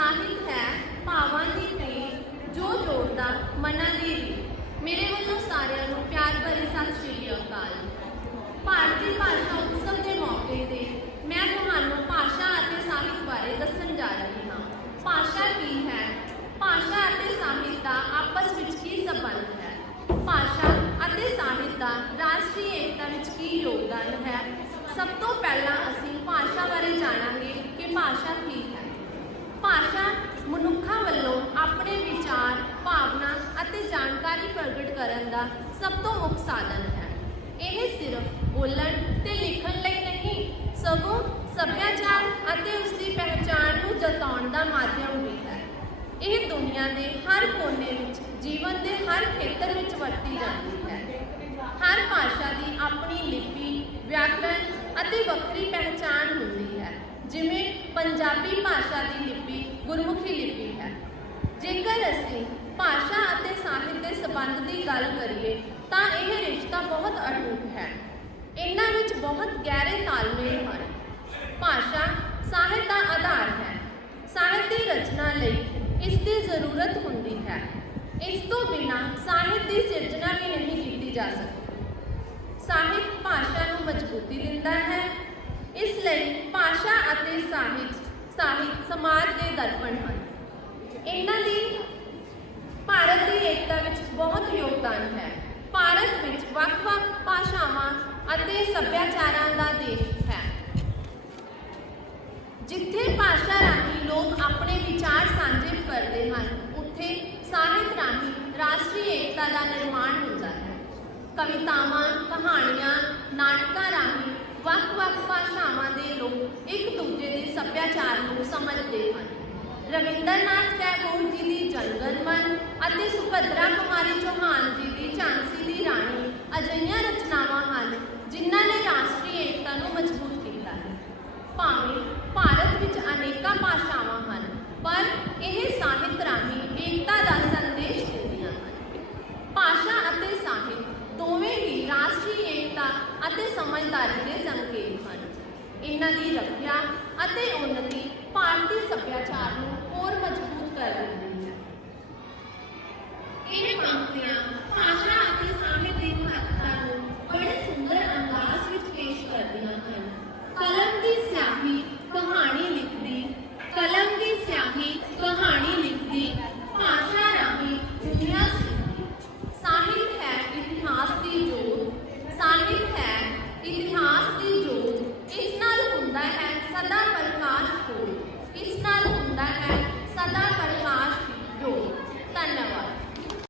ਸਾਹਿਤ ਹੈ ਭਾਵਾਂ ਦੀ ਟ੍ਰੇਨ ਜੋ ਜੋੜਦਾ ਮਨਾਂ ਦੀ ਰੀਤ ਮੇਰੇ ਵੱਲੋਂ ਸਾਰਿਆਂ ਨੂੰ ਪਿਆਰ ਭਰੀ ਸਤਿ ਸ਼੍ਰੀ ਅਕਾਲ ਭਾਰਤੀ ਭਾਸ਼ਾ ਉਤਸਵ ਦੇ ਮੌਕੇ ਤੇ ਮੈਂ ਤੁਹਾਨੂੰ ਭਾਸ਼ਾ ਅਤੇ ਸਾਹਿਤ ਬਾਰੇ ਦੱਸਣ ਜਾ ਰਹੀ ਹਾਂ ਭਾਸ਼ਾ ਕੀ ਹੈ ਭਾਸ਼ਾ ਅਤੇ ਸਾਹਿਤ ਦਾ ਆਪਸ ਵਿੱਚ ਕੀ ਸੰਬੰਧ ਹੈ ਭਾਸ਼ਾ ਅਤੇ ਸਾਹਿਤ ਦਾ ਰਾਸ਼ਟਰੀ ਏਕਤਾ ਵਿੱਚ ਕੀ ਯੋਗਦਾਨ ਹੈ ਸਭ ਤੋਂ ਪਹਿਲਾਂ ਅਸੀਂ ਭਾਸ਼ਾ ਬਾਰੇ ਜਾਣਾਂਗੇ ਕਿ ਭਾਸ਼ਾ ਕੀ ਹੈ ਭਾਸ਼ਾ ਮਨੁੱਖਾਂ ਵੱਲੋਂ ਆਪਣੇ ਵਿਚਾਰ, ਭਾਵਨਾ ਅਤੇ ਜਾਣਕਾਰੀ ਪ੍ਰਗਟ ਕਰਨ ਦਾ ਸਭ ਤੋਂ ਮੁੱਖ ਸਾਧਨ ਹੈ। ਇਹ ਸਿਰਫ ਬੋਲਣ ਤੇ ਲਿਖਣ ਲਈ ਨਹੀਂ, ਸਗੋਂ ਸੱਭਿਆਚਾਰ ਅਤੇ ਉਸ ਦੀ ਪਹਿਚਾਣ ਨੂੰ ਜਤਾਉਣ ਦਾ ਮਾਧਿਅਮ ਵੀ ਹੈ। ਇਹ ਦੁਨੀਆ ਦੇ ਹਰ ਕੋਨੇ ਵਿੱਚ, ਜੀਵਨ ਦੇ ਹਰ ਖੇਤਰ ਵਿੱਚ ਗੁਰਮੁਖੀ ਲਿਪੀ ਹੈ। ਜੇਕਰ ਅਸੀਂ ਭਾਸ਼ਾ ਅਤੇ ਸਾਹਿਤ ਦੇ ਸੰਬੰਧ ਦੀ ਗੱਲ ਕਰੀਏ, ਤਾਂ ਇਹ ਰਿਸ਼ਤਾ ਬਹੁਤ ਅਟੁੱਟ ਹੈ। ਇਹਨਾਂ ਵਿੱਚ ਬਹੁਤ ਗਹਿਰੇ ਤਾਲਮੇਲ ਹਨ। ਭਾਸ਼ਾ ਸਾਹਿਤ ਦਾ ਆਧਾਰ ਹੈ। ਸਾਹਿਤ ਦੀ ਰਚਨਾ ਲਈ ਇਸ ਦੀ ਜ਼ਰੂਰਤ ਹੁੰਦੀ ਹੈ। ਇਸ ਤੋਂ ਬਿਨਾਂ ਸਾਹਿਤ ਦੀ ਸਿਰਜਣਾ ਵੀ ਨਹੀਂ ਕੀਤੀ ਜਾ ਸਕਦੀ। ਸਾਹਿਤ ਭਾਸ਼ਾ ਨੂੰ ਮਜ਼ਬੂਤੀ ਦਿੰਦਾ ਹੈ। ਇਸ ਲਈ ਭਾਸ਼ਾ ਅਤੇ ਸਾਹਿਤ ਸਾਹਿਤ ਸਮਾਜ ਦੇ ਦਰਪਣ ਹਨ। ਇਹਨਾਂ ਦੀ ਭਾਰਤ ਦੀ ਏਕਤਾ ਵਿੱਚ ਬਹੁਤ ਯੋਗਦਾਨ ਹੈ। ਭਾਰਤ ਵਿੱਚ ਵੱਖ-ਵੱਖ ਭਾਸ਼ਾਵਾਂ ਅਤੇ ਸੱਭਿਆਚਾਰਾਂ ਦਾ ਦੇਸ਼ ਹੈ। ਜਿੱਥੇ ਭਾਸ਼ਾ ਰਾਹੀਂ ਲੋਕ ਆਪਣੇ ਵਿਚਾਰ ਸਾਂਝੇ ਕਰਦੇ ਹਨ, ਉੱਥੇ ਸਾਹਿਤ ਰਾਹੀਂ ਰਾਸ਼ਟਰੀ ਏਕਤਾ ਦਾ ਨਿਰਮਾਣ ਹੁੰਦਾ ਹੈ। ਕਵਿਤਾਵਾਂ, ਕਹਾਣੀਆਂ, ਨਾਟਕਾਂ ਰਾਹੀਂ ਵੱਖ-ਵੱਖ ਭਾਸ਼ਾਵਾਂ ਦੇ ਲੋਕ ਇੱਕ ਦੂਜੇ ਸੱਭਿਆਚਾਰ ਨੂੰ ਸਮਝਦੇ ਹਨ। ਰਵਿੰਦਰਨਾਥ ਟੈਗੋਰ ਜੀ ਦੀ ਜਨਗਣ ਅਤੇ ਸੁਭਦਰਾ ਕੁਮਾਰੀ ਚੌਹਾਨ ਜੀ ਦੀ ਝਾਂਸੀ ਦੀ ਰਾਣੀ ਅਜਿਹੀਆਂ ਰਚਨਾਵਾਂ ਹਨ ਜਿਨ੍ਹਾਂ ਨੇ ਰਾਸ਼ਟਰੀ ਏਕਤਾ ਨੂੰ ਮਜ਼ਬੂਤ ਕੀਤਾ ਹੈ। ਭਾਵੇਂ ਭਾਰਤ ਵਿੱਚ ਅਨੇਕਾਂ ਭਾਸ਼ਾਵਾਂ ਹਨ, ਪਰ ਇਹ ਸਾਹਿਤ ਰਾਹੀਂ ਏਕਤਾ ਦਾ ਸੰਦੇਸ਼ ਦਿੰਦੀਆਂ ਹਨ। ਭਾਸ਼ਾ ਅਤੇ ਸਾਹਿਤ ਦੋਵੇਂ ਹੀ ਰਾਸ਼ਟਰੀ ਏਕਤਾ ਅਤੇ ਸਮਝਦਾਰੀ ਦੇ ਸੰਕੇਤ ਹਨ। ਇਹਨਾਂ ਦੀ ਰੱਖਿਆ ਅਤੇ ਉન્નਤੀ ਭਾਰਤੀ ਸੱਭਿਆਚਾਰ ਨੂੰ ਹੋਰ ਮਜ਼ਬੂਤ ਕਰ ਦਿੰਦੀ ਹੈ। ਇਹ ਪੰਕਤੀਆਂ ਭਾਸ਼ਾ ਅਤੇ ਸਾਹਿਤ ਦੀ ਮਹੱਤਤਾ ਨੂੰ ਬੜੇ ਸੁੰਦਰ ਅੰਦਾਜ਼ ਵਿੱਚ ਪੇਸ਼ ਕਰਦੀਆਂ ਹਨ। ਕਲਮ ਦੀ ਸਿਆਹੀ, ਕਹਾਣੀ